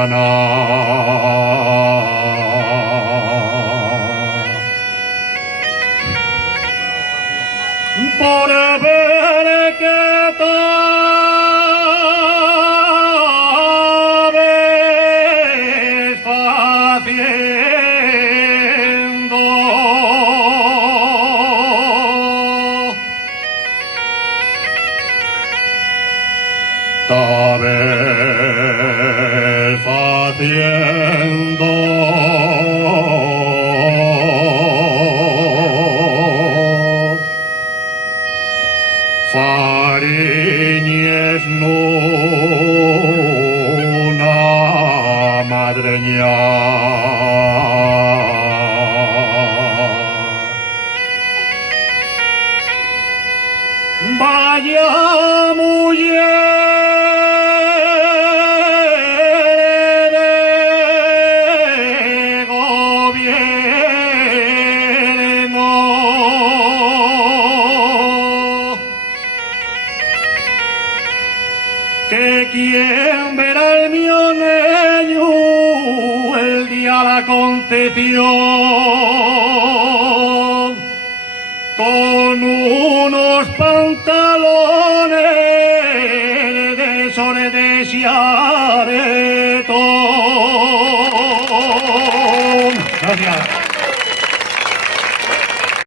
mañana. Por ver que estabas haciendo, estabas haciendo. Fariñes nuna madreña. Vaya mujer de gobierno, que quien verá el mío niño el día la concepción con unos pantalones de sobre de Xaretón. Gracias.